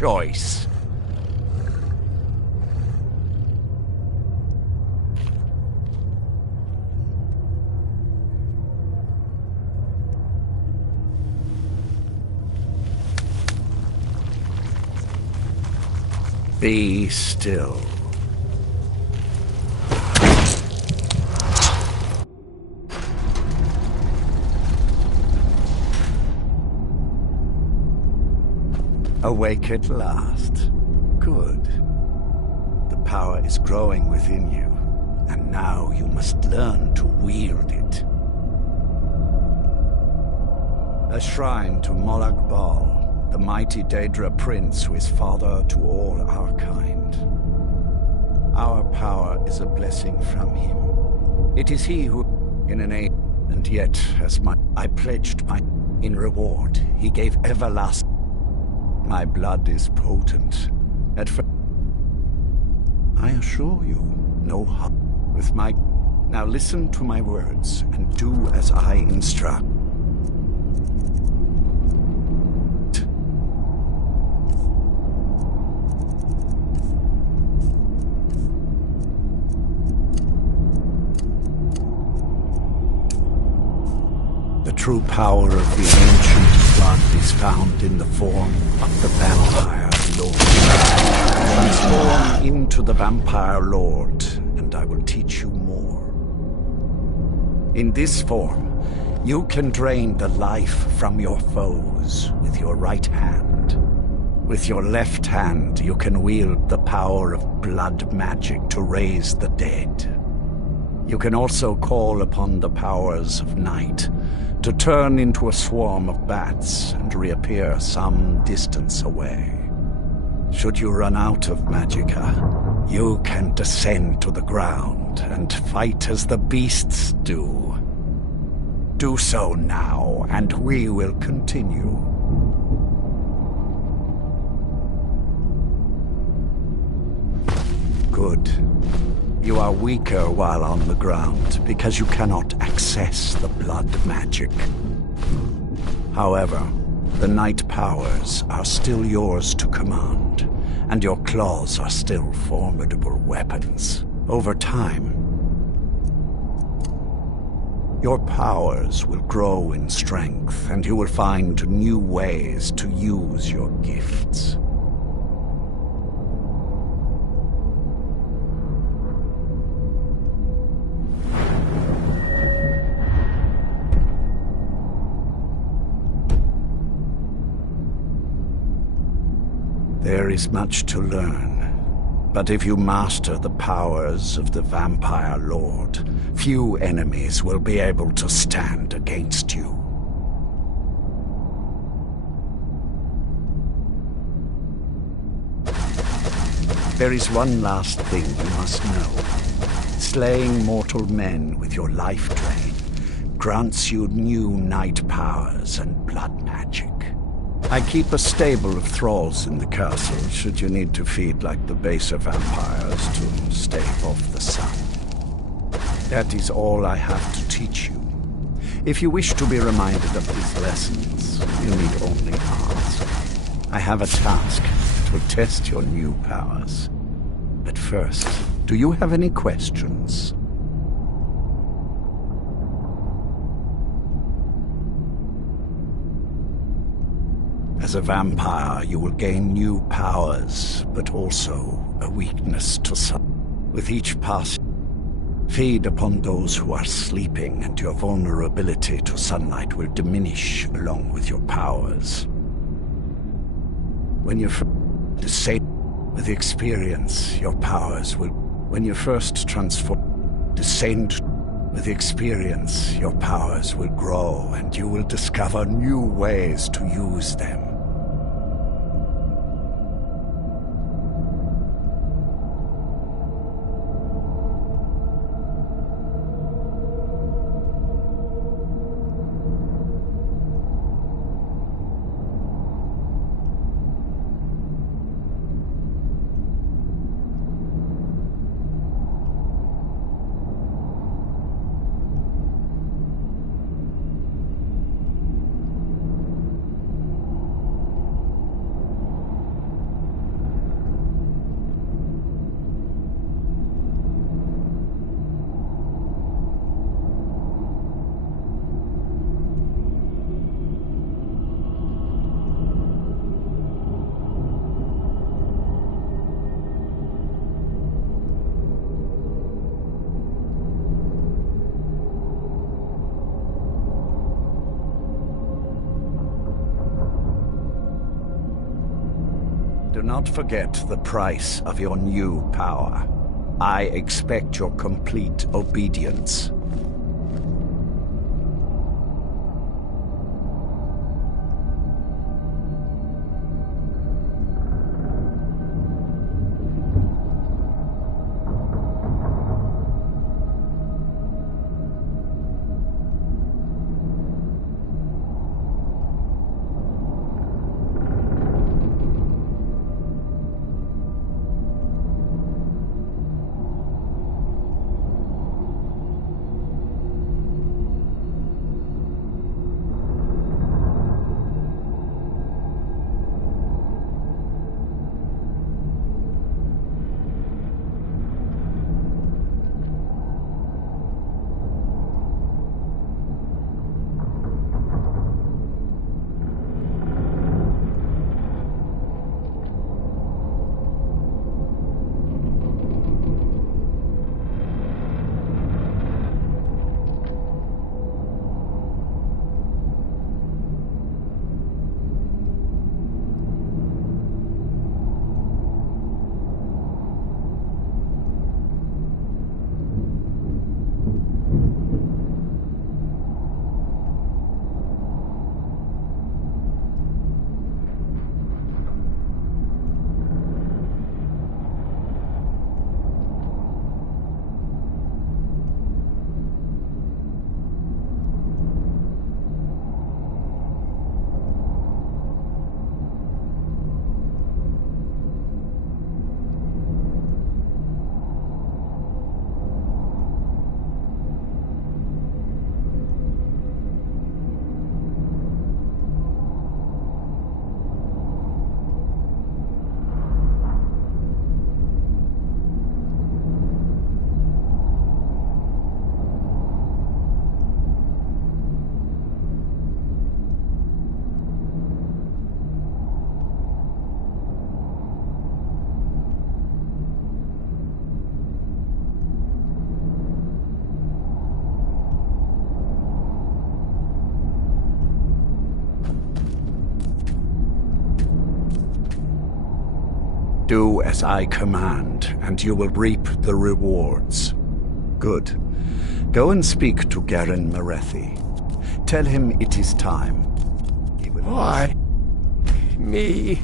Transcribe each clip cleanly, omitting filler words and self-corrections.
choice. Be still. Awake at last. Good. The power is growing within you, and now you must learn to wield it. A shrine to Molag Bal, the mighty Daedra prince who is father to all our kind. Our power is a blessing from him. It is he who, in an age, and yet, as I pledged in reward, he gave everlasting. My blood is potent. I assure you, no harm with my... Now listen to my words, and do as I instruct. The true power of the ancient blood is found in the form of the Vampire Lord. Transform into the Vampire Lord, and I will teach you more. In this form, you can drain the life from your foes with your right hand. With your left hand, you can wield the power of blood magic to raise the dead. You can also call upon the powers of night to turn into a swarm of bats and reappear some distance away. Should you run out of magicka, you can descend to the ground and fight as the beasts do. Do so now, and we will continue. Good. You are weaker while on the ground, because you cannot access the blood magic. However, the night powers are still yours to command, and your claws are still formidable weapons. Over time, your powers will grow in strength, and you will find new ways to use your gifts. There is much to learn, but if you master the powers of the Vampire Lord, few enemies will be able to stand against you. There is one last thing you must know. Slaying mortal men with your life drain grants you new night powers and blood magic. I keep a stable of thralls in the castle, should you need to feed like the baser vampires to stave off the sun. That is all I have to teach you. If you wish to be reminded of these lessons, you need only ask. I have a task that will test your new powers. But first, do you have any questions? As a vampire, you will gain new powers, but also a weakness to some. With each pass, feed upon those who are sleeping, and your vulnerability to sunlight will diminish along with your powers. When you descend with experience, your powers will... When you first descend with experience, your powers will grow, and you will discover new ways to use them. Do not forget the price of your new power. I expect your complete obedience. Do as I command, and you will reap the rewards. Good. Go and speak to Garen Marethi. Tell him it is time. He will... Why? Me?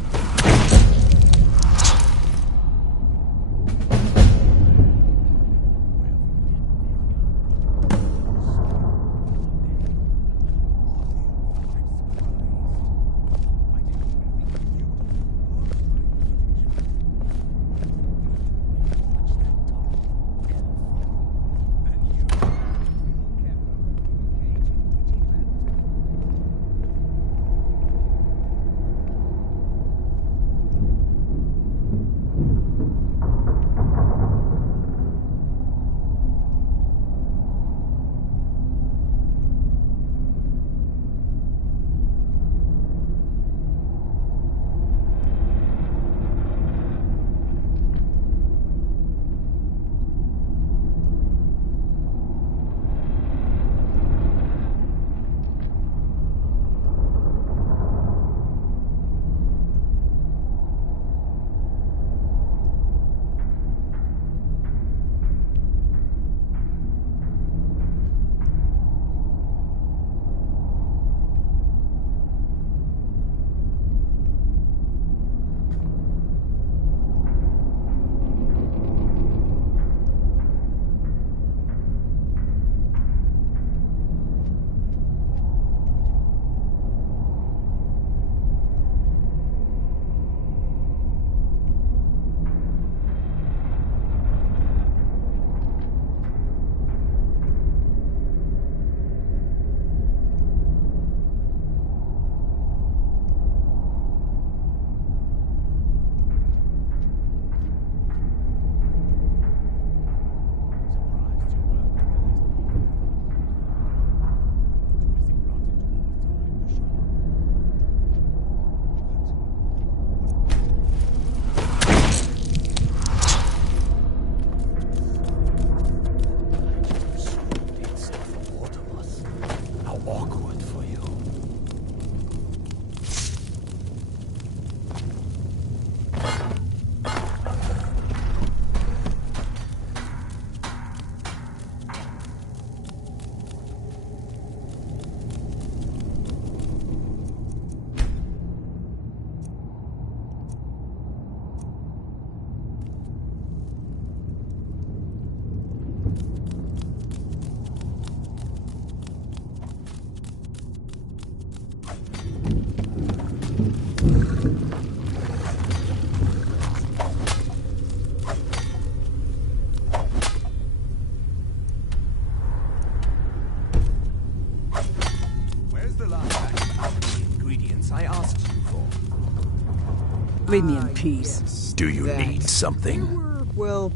Leave me in peace. Do you need something? Well,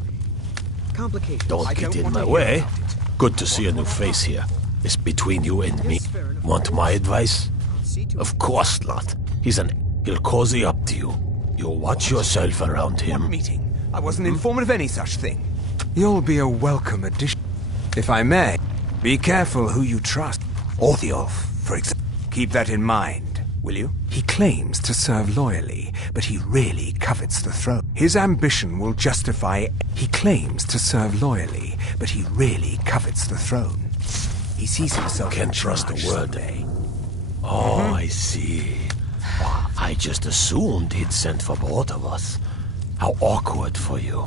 complications. Don't get in my way. Good to see a new face here. It's between you and me. Want my advice? Of course not. He'll cozy up to you. You watch yourself around him. Meeting. I wasn't informed of any such thing. You'll be a welcome addition. If I may, be careful who you trust. Orthiolf, for example. Keep that in mind, will you? He claims to serve loyally, but he really covets the throne. His ambition will justify... He claims to serve loyally, but he really covets the throne. He sees himself... Can't trust a word. Someday. Oh, I see. I just assumed he'd sent for both of us. How awkward for you.